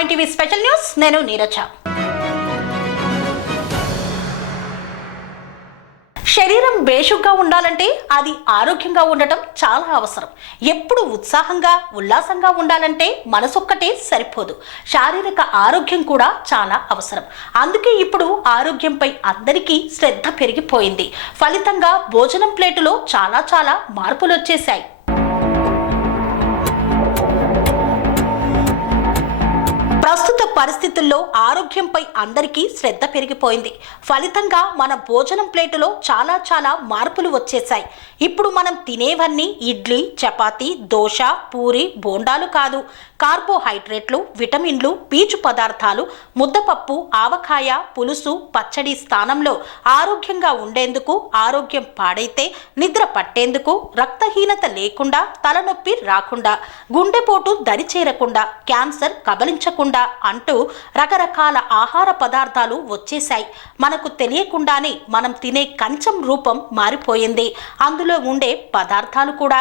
Online TV special news. నేను నీరజ. శరీరం బేషుగ్గా ఉండాలంటే అది ఆరోగ్యంగా ఉండటం చాలా అవసరం. ఎప్పుడు ఉత్సాహంగా ఉల్లాసంగా ఉండాలంటే మనసొక్కటే సరిపోదు. శారీరక ఆరోగ్యం కూడా చాలా అవసరం. అందుకే ఇప్పుడు ఆరోగ్యంపై అందరికీ శ్రద్ధ పెరిగిపోయింది. ఫలితంగా భోజనం ప్లేటులో చాలా చాలా మార్పులు వచ్చేసాయి ప్రస్తుత పరిస్థితుల్లో ఆరోగ్యంపై అందరికీ శ్రద్ధ పెరిగిపోయింది. ఫలితంగా మన భోజనం ప్లేటులో చాలా చాలా మార్పులు వచ్చేసాయి ఇప్పుడు మనం తినేవన్నీ ఇడ్లీ చపాతి దోశ పూరి బోండాలు కాదు. కార్బోహైడ్రేట్లు విటమిన్లు పీచు పదార్థాలు ముద్దపప్పు ఆవకాయ పులుసు పచ్చడి స్థానంలో ఆరోగ్యంగా ఉండేందుకు ఆరోగ్యం పాడైతే నిద్ర పట్టేందుకు రక్తహీనత లేకుండా తలనొప్పి రాకుండా గుండెపోటు దరి చేరకుండా క్యాన్సర్ కబలించకుండా అంటూ రకరకాల ఆహార పదార్థాలు వచ్చేశాయి. మనకు తెలియకుండానే మనం తినే కంచం రూపం మారిపోయింది. అందులో ఉండే పదార్థాలు కూడా.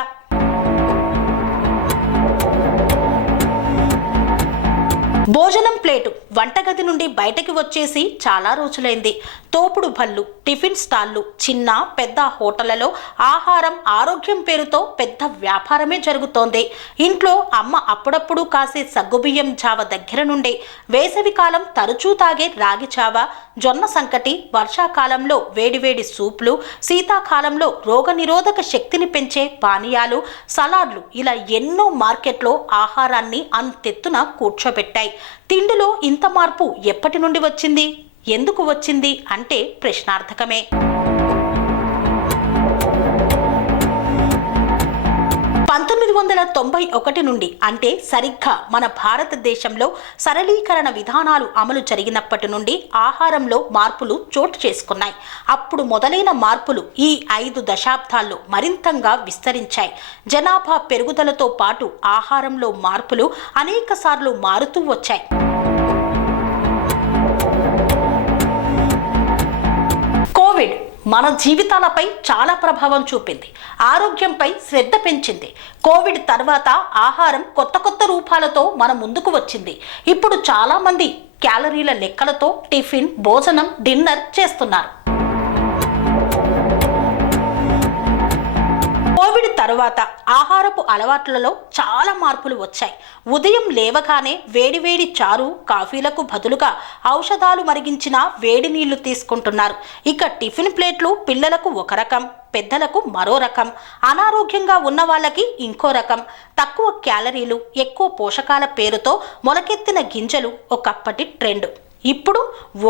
భోజనం ప్లేటు. వంటగది నుండి బయటకి వచ్చేసి చాలా రోజులైంది. తోపుడు బళ్ళు టిఫిన్ స్టాళ్ళు చిన్న పెద్ద హోటళ్ళలో ఆహారం ఆరోగ్యం పేరుతో పెద్ద వ్యాపారమే జరుగుతోంది. ఇంట్లో అమ్మ అప్పుడప్పుడు కాసే సగ్గుబియ్యం జావ దగ్గర నుండి వేసవికాలం తరచూ తాగే రాగి జావ జొన్న సంకటి వర్షాకాలంలో వేడివేడి సూప్లు శీతాకాలంలో రోగనిరోధక శక్తిని పెంచే పానీయాలు సలాడ్లు ఇలా ఎన్నో మార్కెట్లో ఆహారాన్ని అంతెత్తున కూర్చోబెట్టాయి. తిండిలో ఇంత మార్పు ఎప్పటి నుండి వచ్చింది? ఎందుకు వచ్చింది? అంటే ప్రశ్నార్థకమే. పంతొమ్మిది వందల తొంభై ఒకటి నుండి అంటే సరిగ్గా మన భారతదేశంలో సరళీకరణ విధానాలు అమలు జరిగినప్పటి నుండి ఆహారంలో మార్పులు చోటు చేసుకున్నాయి. అప్పుడు మొదలైన మార్పులు ఈ ఐదు దశాబ్దాల్లో మరింతంగా విస్తరించాయి. జనాభా పెరుగుదలతో పాటు ఆహారంలో మార్పులు అనేక సార్లు మారుతూ వచ్చాయి. మన జీవితాలపై చాలా ప్రభావం చూపింది. ఆరోగ్యంపై శ్రద్ధ పెంచింది. కోవిడ్ తర్వాత ఆహారం కొత్త కొత్త రూపాలతో మన ముందుకు వచ్చింది. ఇప్పుడు చాలామంది క్యాలరీల లెక్కలతో టిఫిన్ భోజనం డిన్నర్ చేస్తున్నారు. కోవిడ్ తర్వాత ఆహారపు అలవాట్లలో చాలా మార్పులు వచ్చాయి. ఉదయం లేవగానే వేడివేడి చారు కాఫీలకు బదులుగా ఔషధాలు మరిగించిన వేడి నీళ్ళు తీసుకుంటున్నారు. ఇక టిఫిన్ ప్లేట్లు పిల్లలకు ఒక రకం పెద్దలకు మరో రకం. అనారోగ్యంగా ఉన్న వాళ్ళకి ఇంకో రకం. తక్కువ క్యాలరీలు ఎక్కువ పోషకాల పేరుతో మొలకెత్తిన గింజలు ఒకప్పటి ట్రెండ్. ఇప్పుడు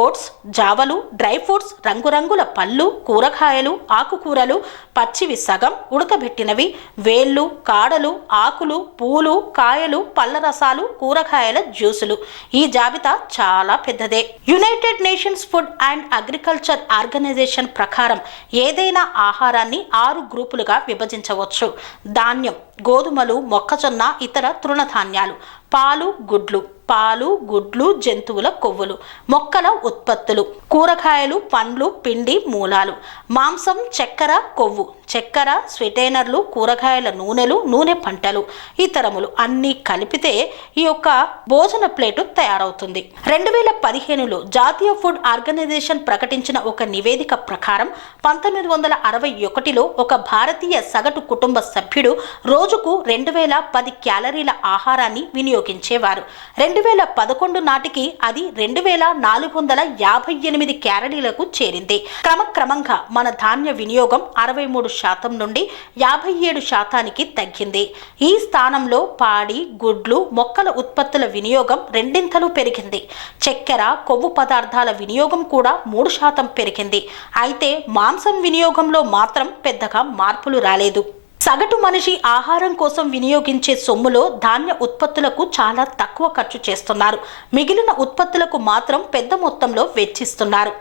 ఓట్స్ జావలు డ్రై ఫ్రూట్స్ రంగురంగుల పళ్ళు కూరగాయలు ఆకుకూరలు పచ్చివి సగం ఉడకబెట్టినవి వేళ్ళు కాడలు ఆకులు పూలు కాయలు పళ్ళ రసాలు కూరగాయల జ్యూసులు. ఈ జాబితా చాలా పెద్దదే. United Nations Food and Agriculture Organization ప్రకారం ఏదైనా ఆహారాన్ని ఆరు గ్రూపులుగా విభజించవచ్చు. ధాన్యం గోధుమలు మొక్కజొన్న ఇతర తృణధాన్యాలు పాలు గుడ్లు. పాలు గుడ్లు జంతువుల కొవ్వులు మొక్కల ఉత్పత్తులు కూరగాయలు పండ్లు పిండి మూలాలు మాంసం చక్కెర కొవ్వు. చక్కెర స్వీటైనర్లు కూరగాయల నూనెలు నూనె పంటలు. ఇతరములు అన్నీ కలిపితే ఈ యొక్క భోజన ప్లేటు తయారవుతుంది. రెండు వేల పదిహేనులో జాతీయ ఫుడ్ ఆర్గనైజేషన్ ప్రకటించిన ఒక నివేదిక ప్రకారం పంతొమ్మిది వందల అరవై ఒకటిలో ఒక భారతీయ సగటు కుటుంబ సభ్యుడు రోజుకు రెండు వేల పది క్యాలరీల ఆహారాన్ని వినియోగించేవారు. రెండు వేల పదకొండు నాటికి అది రెండు వేల నాలుగు వందల యాభై ఎనిమిది క్యాలరీలకు చేరింది. క్రమక్రమంగా మన ధాన్య వినియోగం అరవై మూడు శాతం నుండి యాభై ఏడు శాతానికి తగ్గింది. ఈ స్థానంలో పాడి గుడ్లు మొక్కల ఉత్పత్తుల వినియోగం రెండింతలు పెరిగింది. చక్కెర కొవ్వు పదార్థాల వినియోగం కూడా మూడు శాతం పెరిగింది. అయితే మాంసం వినియోగంలో మాత్రం పెద్దగా మార్పులు రాలేదు. సగటు మనిషి ఆహారం కోసం వినియోగించే సొమ్ములో ధాన్య ఉత్పత్తులకు చాలా తక్కువ ఖర్చు చేస్తున్నారు. మిగిలిన ఉత్పత్తులకు మాత్రం పెద్ద మొత్తంలో వెచ్చిస్తున్నారు.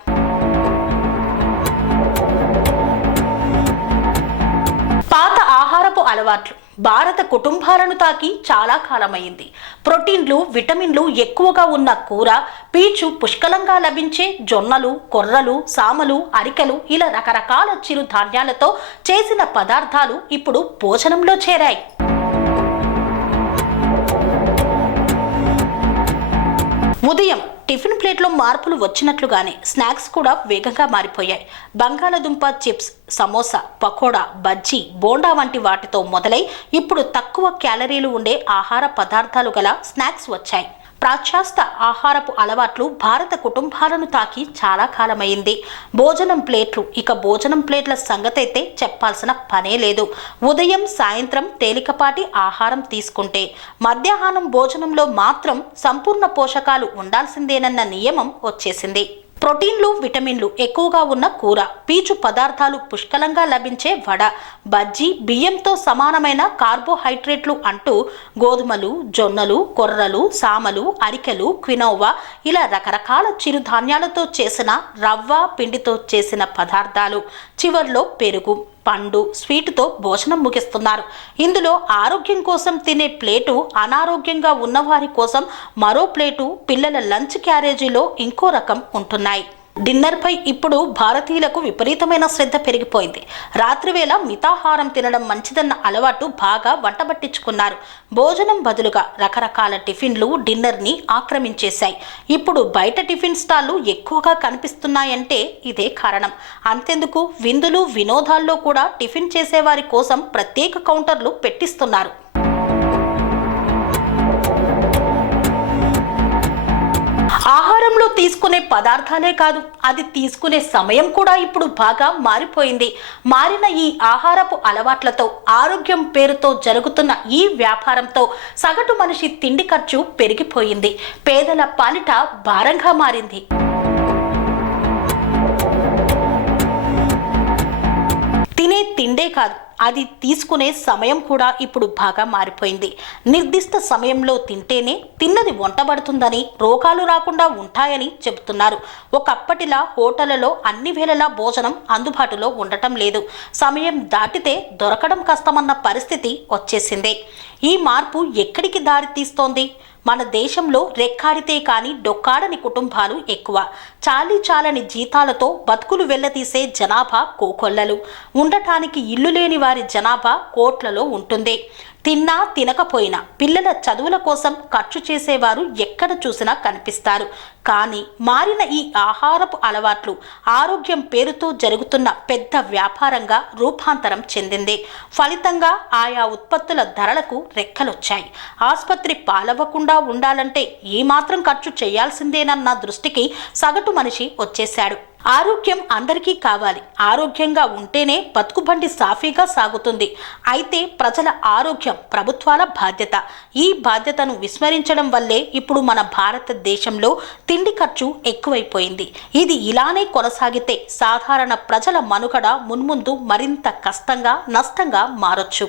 అలవాట్లు. భారత కుటుంబాలను తాకి చాలా కాలమైంది ప్రోటీన్లు విటమిన్లు ఎక్కువగా ఉన్న కూర పీచు పుష్కలంగా లభించే జొన్నలు కొర్రలు సామలు అరికెలు ఇలా రకరకాల చిరుధాన్యాలతో చేసిన పదార్థాలు ఇప్పుడు భోజనంలో చేరాయి. ఉదయం టిఫిన్ ప్లేట్లో మార్పులు వచ్చినట్లుగానే స్నాక్స్ కూడా వేగంగా మారిపోయాయి. బంగాళదుంప చిప్స్ సమోసా పకోడా బజ్జీ బోండా వంటి వాటితో మొదలై ఇప్పుడు తక్కువ క్యాలరీలు ఉండే ఆహార పదార్థాలు గల స్నాక్స్ వచ్చాయి. ప్రాచ్యాస్త ఆహారపు అలవాట్లు భారత కుటుంబాలను తాకి చాలా కాలమైంది. భోజనం ప్లేట్లు ఇక భోజనం ప్లేట్ల సంగతైతే చెప్పాల్సిన పనే లేదు. ఉదయం సాయంత్రం తేలికపాటి ఆహారం తీసుకుంటే మధ్యాహ్నం భోజనంలో మాత్రం సంపూర్ణ పోషకాలు ఉండాల్సిందేనన్న నియమం వచ్చేసింది. ప్రోటీన్లు విటమిన్లు ఎక్కువగా ఉన్న కూర పీచు పదార్థాలు పుష్కలంగా లభించే వడ బజ్జీ బియ్యంతో సమానమైన కార్బోహైడ్రేట్లు అంటూ గోధుమలు జొన్నలు కొర్రలు సామలు అరికెలు క్వినోవా ఇలా రకరకాల చిరుధాన్యాలతో చేసిన రవ్వ పిండితో చేసిన పదార్థాలు. చివర్లో పెరుగు. పండు స్వీటుతో భోజనం ముగిస్తున్నారు. ఇందులో ఆరోగ్యం కోసం తినే ప్లేటు అనారోగ్యంగా ఉన్నవారి కోసం మరో ప్లేటు పిల్లల లంచ్ క్యారేజీలో ఇంకో రకం ఉంటున్నాయి. డిన్నర్పై ఇప్పుడు భారతీయులకు విపరీతమైన శ్రద్ధ పెరిగిపోయింది. రాత్రివేళ మితాహారం తినడం మంచిదన్న అలవాటు బాగా వంటబట్టించుకున్నారు. భోజనం బదులుగా రకరకాల టిఫిన్లు డిన్నర్ని ఆక్రమించేశాయి. ఇప్పుడు బయట టిఫిన్ స్టాల్లు ఎక్కువగా కనిపిస్తున్నాయంటే ఇదే కారణం. అంతెందుకు? విందులు వినోదాల్లో కూడా టిఫిన్ చేసేవారి కోసం ప్రత్యేక కౌంటర్లు పెట్టిస్తున్నారు. తీసుకునే పదార్థాలే కాదు అది తీసుకునే సమయం కూడా ఇప్పుడు బాగా మారిపోయింది. మారిన ఈ ఆహారపు అలవాట్లతో ఆరోగ్యం పేరుతో జరుగుతున్న ఈ వ్యాపారంతో సగటు మనిషి తిండి ఖర్చు పెరిగిపోయింది. పేదల పాలిట భారంగా మారింది. తినే తిండే కాదు అది తీసుకునే సమయం కూడా ఇప్పుడు బాగా మారిపోయింది. నిర్దిష్ట సమయంలో తింటేనే తిన్నది వంటబడుతుందని రోగాలు రాకుండా ఉంటాయని చెబుతున్నారు. ఒకప్పటిలా హోటళ్ళలో అన్ని వేళలా భోజనం అందుబాటులో ఉండటం లేదు. సమయం దాటితే దొరకడం కష్టమన్న పరిస్థితి వచ్చేసింది. ఈ మార్పు ఎక్కడికి దారి తీస్తోంది మన దేశంలో రెక్కాడితే కానీ డొక్కాడని కుటుంబాలు ఎక్కువ. చాలీ చాలని జీతాలతో బతుకులు వెళ్ళతీసే జనాభా కోకొల్లలు. ఉండటానికి ఇల్లు లేని వారి జనాభా కోట్లలో ఉంటుంది. తిన్నా తినకపోయినా పిల్లల చదువుల కోసం ఖర్చు చేసేవారు ఎక్కడ చూసినా కనిపిస్తారు. కానీ మారిన ఈ ఆహారపు అలవాట్లు ఆరోగ్యం పేరుతో జరుగుతున్న పెద్ద వ్యాపారంగా రూపాంతరం చెందింది. ఫలితంగా ఆయా ఉత్పత్తుల ధరలకు రెక్కలొచ్చాయి. ఆసుపత్రి పాలవ్వకుండా ఉండాలంటే ఏమాత్రం ఖర్చు చేయాల్సిందేనన్న దృష్టికి సగటు మనిషి వచ్చేశాడు. ఆరోగ్యం అందరికీ కావాలి. ఆరోగ్యంగా ఉంటేనే బతుకుబండి సాఫీగా సాగుతుంది. అయితే ప్రజల ఆరోగ్యం ప్రభుత్వాల బాధ్యత. ఈ బాధ్యతను విస్మరించడం వల్లే ఇప్పుడు మన భారతదేశంలో తిండి ఖర్చు ఎక్కువైపోయింది. ఇది ఇలానే కొనసాగితే సాధారణ ప్రజల మనుగడ మున్ముందు మరింత కష్టంగా నష్టంగా మారొచ్చు.